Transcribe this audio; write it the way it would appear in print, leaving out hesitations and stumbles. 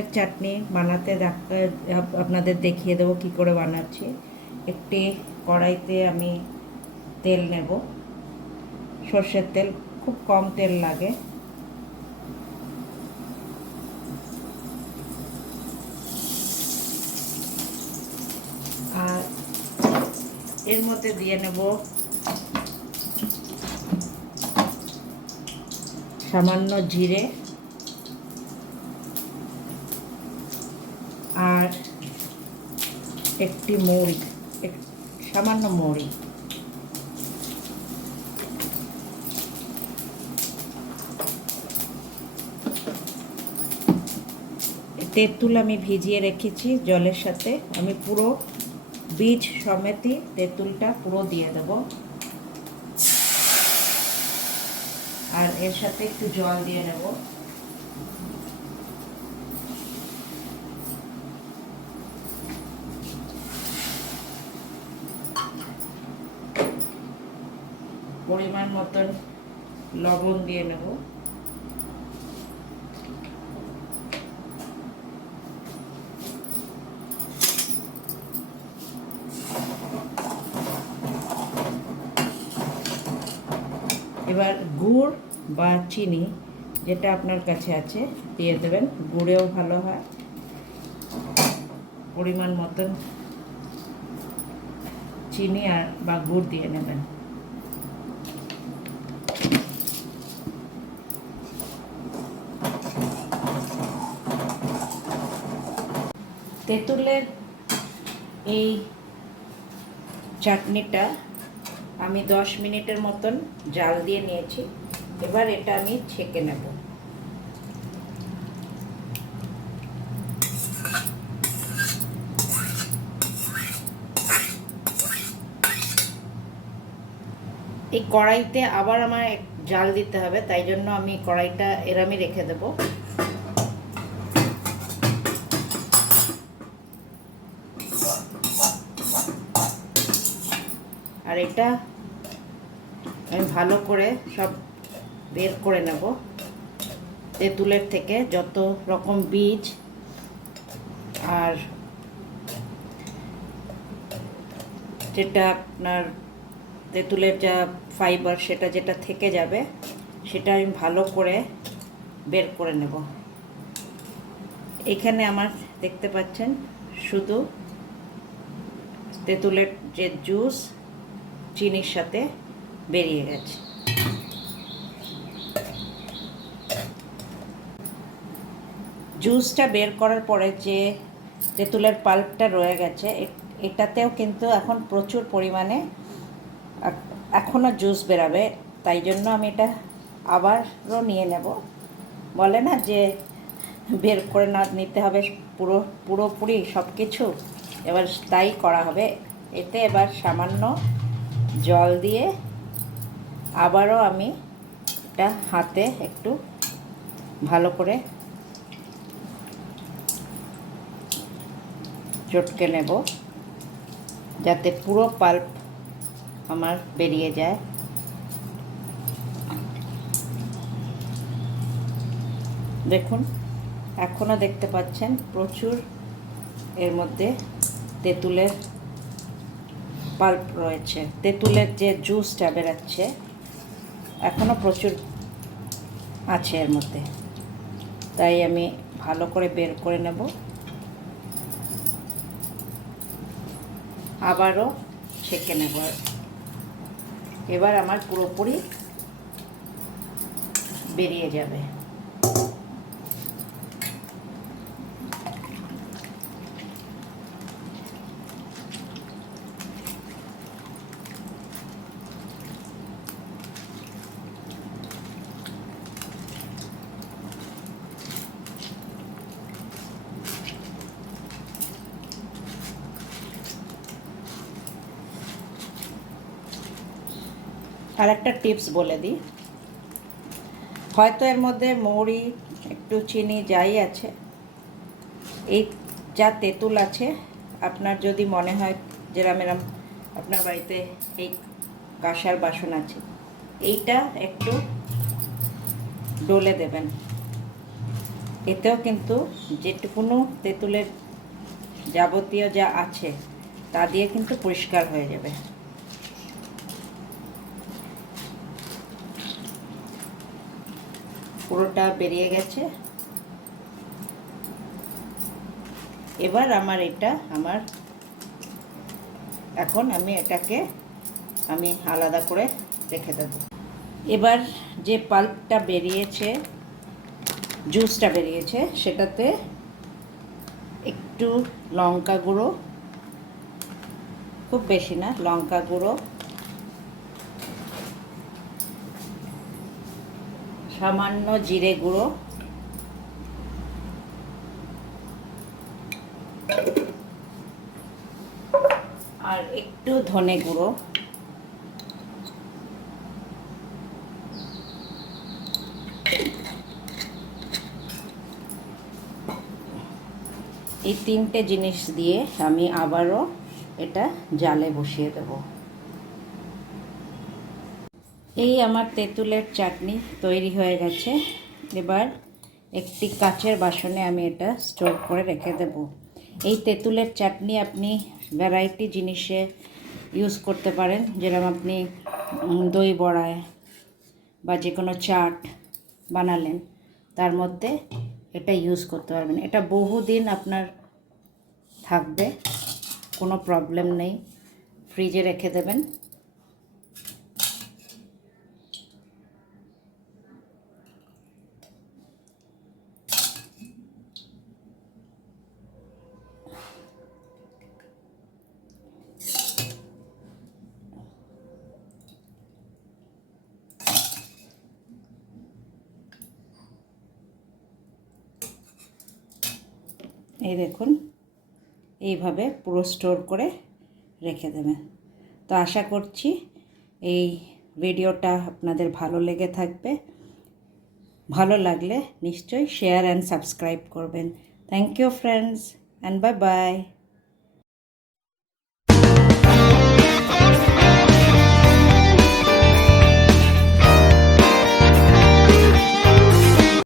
তেঁতুলের চাটনি বানাতে আপনাদের দেখিয়ে দেবো কী করে বানাচ্ছি। একটি কড়াইতে আমি তেল নেব, সর্ষের তেল, খুব কম তেল লাগে। আর এর মধ্যে দিয়ে নেব সামান্য জিরে আর একটি মৌরি, সামান্য মৌরি। তেঁতুল আমি ভিজিয়ে রেখেছি জলের সাথে, আমি পুরো বীজ সমেতই তেঁতুলটা পুরো দিয়ে দেব। আর এর সাথে একটু জল দিয়ে নেব। পরিমাণ মতন লবণ দিয়ে নেব। এবার গুড় বা চিনি যেটা আপনার কাছে আছে দিয়ে দেবেন, গুড়েও ভালো হয়। পরিমাণ মতন চিনি আর বা গুড় দিয়ে নেবেন। তেঁতুলের এই চাটনিটা আমি 10 মিনিটের মতন জাল দিয়ে নিয়েছি। এবার এটা আমি ছেঁকে নেব। এই কড়াইতে আবার আমার জাল দিতে হবে, তাই জন্য আমি কড়াইটা এরমই রেখে দেব। আর এটা আমি ভালো করে সব বের করে নেব। তেঁতুলের থেকে যত রকম বীজ আর যেটা আপনার তেঁতুলের যা ফাইবার সেটা যেটা থেকে যাবে সেটা আমি ভালো করে বের করে নেব। এখানে আমার দেখতে পাচ্ছেন শুধু তেঁতুলের যে জুস চিনির সাথে বেরিয়ে গেছে। জুসটা বের করার পরে যে তেঁতুলের পাল্পটা রয়ে গেছে এটাতেও কিন্তু এখন প্রচুর পরিমাণে এখনও জুস বেরাবে, তাই জন্য আমি এটা আবারও নিয়ে নেব। বলে না যে বের করে না নিতে হবে পুরোপুরি সব কিছু, এবার তাই করা হবে। এতে এবার সামান্য জল দিয়ে আবারও আমি এটা হাতে একটু ভালো করে চটকে নেব যাতে পুরো পাল্প আমার বেরিয়ে যায়। দেখুন এখনও দেখতে পাচ্ছেন প্রচুর এর মধ্যে তেঁতুলের পাল্প রয়েছে, তেঁতুলের যে জুসটা বেরাচ্ছে এখনও প্রচুর আছে এর মধ্যে, তাই আমি ভালো করে বের করে নেব। আবারও ছেঁকে নেব। এবার আমার পুরোপুরি বেরিয়ে যাবে। আর একটা টিপস বলে দিই, হয়তো এর মধ্যে মৌরি একটু চিনি যাই আছে, এই যা তেঁতুল আছে আপনার যদি মনে হয় যেরম আপনার বাড়িতে এই কাঁসার বাসন আছে, এইটা একটু ডলে দেবেন। এতেও কিন্তু যেটুকুনো তেঁতুলের যাবতীয় যা আছে তা দিয়ে কিন্তু পরিষ্কার হয়ে যাবে। পুরোটা বেরিয়ে গেছে। এবার এখন আমি এটাকে আলাদা করে রেখে দেব। এবার যে পাল্পটা বেরিয়েছে, জুসটা বেরিয়েছে, সেটাতে একটু লঙ্কা গুঁড়ো, খুব বেশি না, লঙ্কা গুঁড়ো, সামান্য জিরে গুঁড়ো, আর একটু ধনে গুঁড়ো, এই তিনটে জিনিস দিয়ে আমি আবারও এটা জালে বসিয়ে দেব। এই আমার তেঁতুলের চাটনি তৈরি হয়ে গেছে। এবার একটি কাচের বাসনে আমি এটা স্টোর করে রেখে দেব। এই তেঁতুলের চাটনি আপনি ভ্যারাইটি জিনিসে ইউজ করতে পারেন, যেরকম আপনি দই বড়ায় বা যে কোনো চাট বানালেন তার মধ্যে এটা ইউজ করতে পারবেন। এটা বহুদিন আপনার থাকবে, কোনো প্রবলেম নেই। ফ্রিজে রেখে দেবেন। এই দেখুন, এইভাবে পুরো স্টোর করে রেখে দেবেন। তো আশা করছি এই ভিডিওটা আপনাদের ভালো লেগে থাকবে। ভালো লাগলে নিশ্চয়ই শেয়ার অ্যান্ড সাবস্ক্রাইব করবেন। Thank you friends, and bye by.